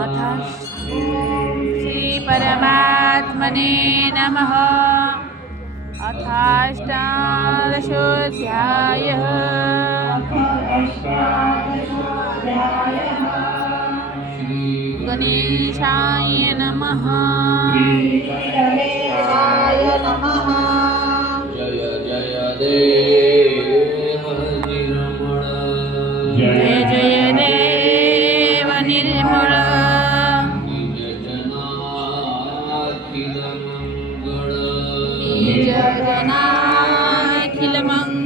अथ श्री परमात्मने नमः। अथाष्टादशोऽध्यायः। गणेशाय नमः। जय जय देव निर्मळ, जय जय देव निर्मळ, निज जनाखिल मंगळ, निज जनाखिल मंगळ,